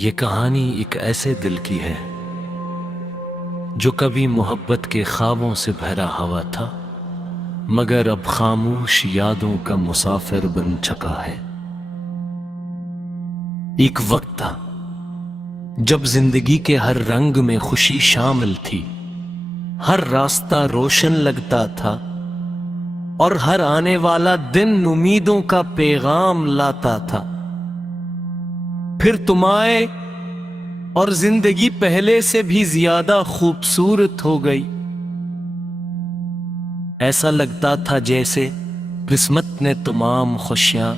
ये कहानी एक ऐसे दिल की है जो कभी मोहब्बत के ख्वाबों से भरा हुआ था, मगर अब खामोश यादों का मुसाफिर बन चुका है। एक वक्त था जब जिंदगी के हर रंग में खुशी शामिल थी, हर रास्ता रोशन लगता था और हर आने वाला दिन उम्मीदों का पैगाम लाता था। फिर तुम आए और जिंदगी पहले से भी ज्यादा खूबसूरत हो गई। ऐसा लगता था जैसे किस्मत ने तमाम खुशियां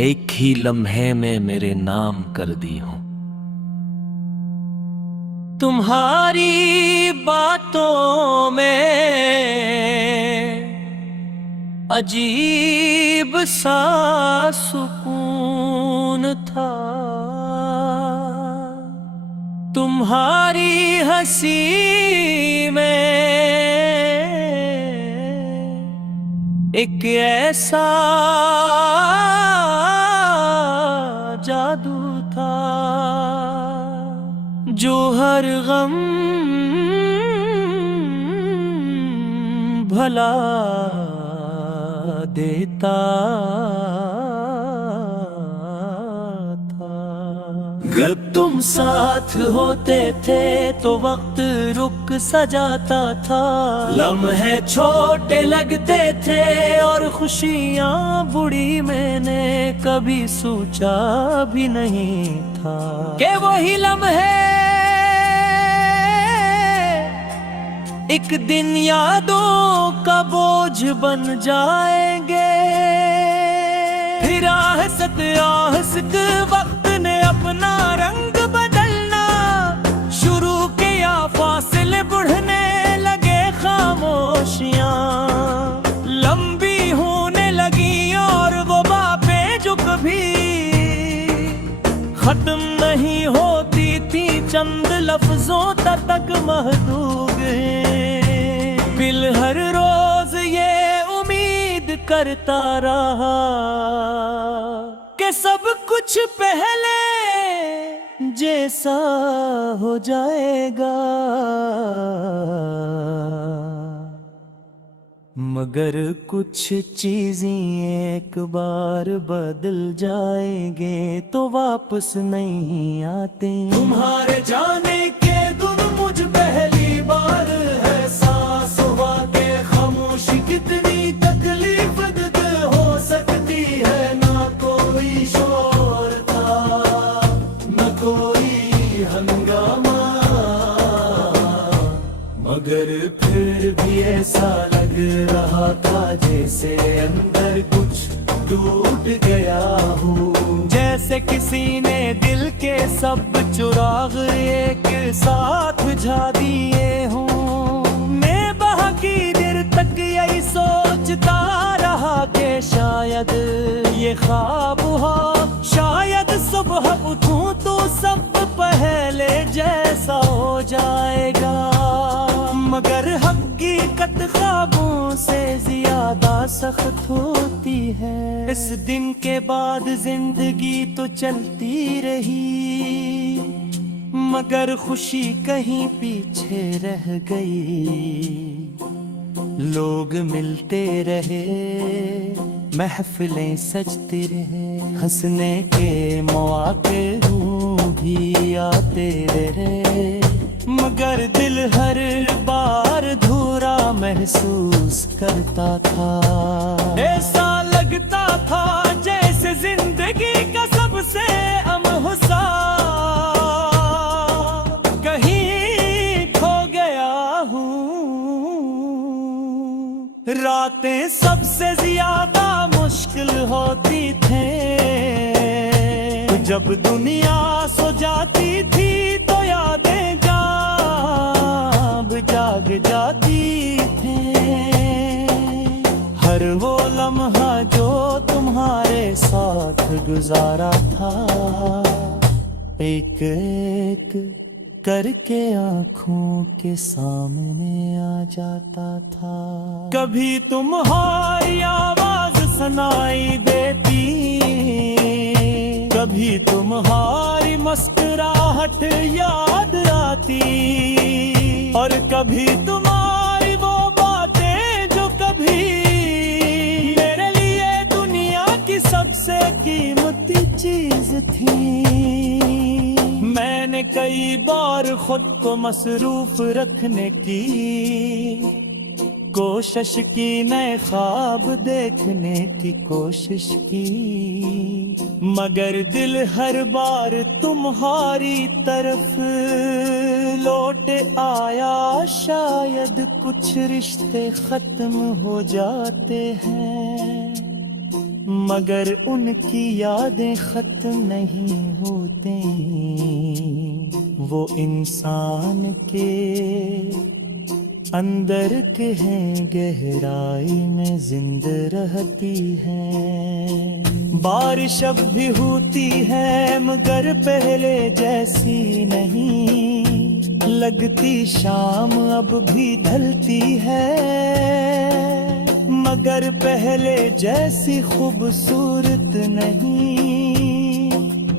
एक ही लम्हे में मेरे नाम कर दी हो। तुम्हारी बातों में अजीब सा सुकून था, तुम्हारी हंसी में एक ऐसा जादू था जो हर गम भला देता था। जब तुम साथ होते थे तो वक्त रुक सा जाता था, लम्हे छोटे लगते थे और खुशियां बुढ़ी मैंने कभी सोचा भी नहीं था कि वही लम्हे एक दिन यादों का बोझ बन जाएंगे। फिर आहस्त आहस्त वक्त ने अपना रंग बदलना शुरू किया, फासले बढ़ने लगे, खामोशियां लंबी होने लगी और वो बातें जो कभी खत्म नहीं होती थी चंद लफ्जों तक महदूद हैं। दिल हर रोज ये उम्मीद करता रहा कि सब कुछ पहले जैसा हो जाएगा, मगर कुछ चीजें एक बार बदल जाएंगे तो वापस नहीं आते। तुम्हारे जाने के दिन मुझ पहली बार एहसास हुआ कि खामोशी कितनी तकलीफ दे हो सकती है। ना कोई शोर था न कोई हंगामा, मगर फिर भी ऐसा लग रहा था जैसे अंदर कुछ टूट गया हो, जैसे किसी ने दिल के सब चिराग एक साथ बुझा दिए हों। मैं बाकी देर तक यही सोचता रहा कि शायद ये ख्वाब हो, शायद सुबह उठूं तो सब पहले जैसा हो जाएगा, मगर हकीकत ख्वाबों से ज्यादा सख्त होती है। इस दिन के बाद जिंदगी तो चलती रही, मगर खुशी कहीं पीछे रह गई। लोग मिलते रहे, महफिलें सजती रहे, हंसने के मौके भी आते रहे, मगर दिल हर बार धूरा महसूस करता था। ऐसा लगता था जैसे जिंदगी का सबसे अहम हिस्सा कहीं खो गया हूँ। रातें सबसे ज्यादा मुश्किल होती थे, जब दुनिया सो जाती थी तो यादें जाग जाती थे। हर वो लम्हा जो तुम्हारे साथ गुजारा था, एक एक करके आँखों के सामने आ जाता था। कभी तुम्हारी आवाज सुनाई देती, कभी तुम्हारी मुस्कुराहट याद आती, और कभी तुम्हारी वो बातें जो कभी मेरे लिए दुनिया की सबसे कीमती चीज थी। मैंने कई बार खुद को मसरूफ रखने की कोशिश की, नए ख्वाब देखने की कोशिश की, मगर दिल हर बार तुम्हारी तरफ लौट आया। शायद कुछ रिश्ते खत्म हो जाते हैं, मगर उनकी यादें खत्म नहीं होती। वो इंसान के अंदर के हैं, गहराई में जिंदा रहती हैं। बारिश अब भी होती है मगर पहले जैसी नहीं, लगती शाम अब भी ढलती है मगर पहले जैसी खूबसूरत नहीं।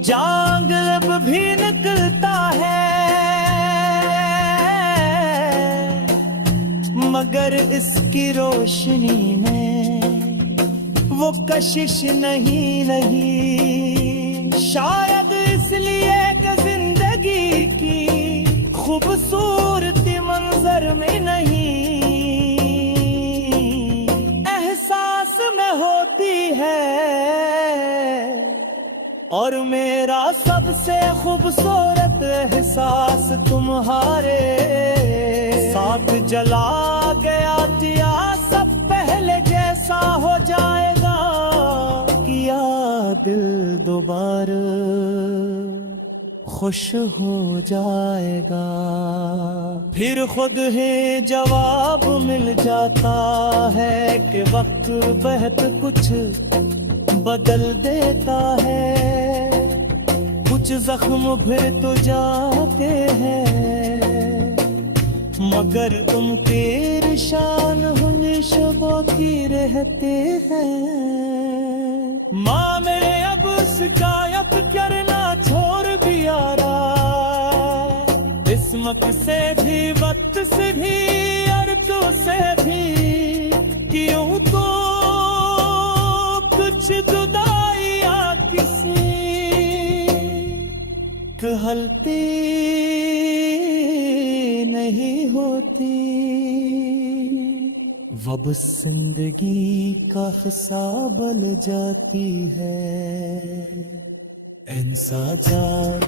जाग अब भी निकलता है मगर इसकी रोशनी में वो कशिश नहीं। शायद इसलिए कि जिंदगी की खूबसूरती मंजर में नहीं, एहसास में होती है। और मेरा सबसे खूबसूरत एहसास तुम्हारे साथ जला गया दिया सब पहले जैसा हो जाएगा। किया दिल दोबारा खुश हो जाएगा। फिर खुद ही जवाब मिल जाता है कि वक्त बहुत कुछ बदल देता है। कुछ जख्म फिर तो जाते हैं मगर उनके निशान हमेशा बाकी रहते हैं। माँ मेरे अब शिकायत करना छोड़ दिया रहा, किस्मत से भी वक्त से भी और तो से भी क्यों तो कुछ जुदाइयाँ किसी कहलती नहीं होती। वब जिंदगी का हिस्सा बन जाती है इंसान।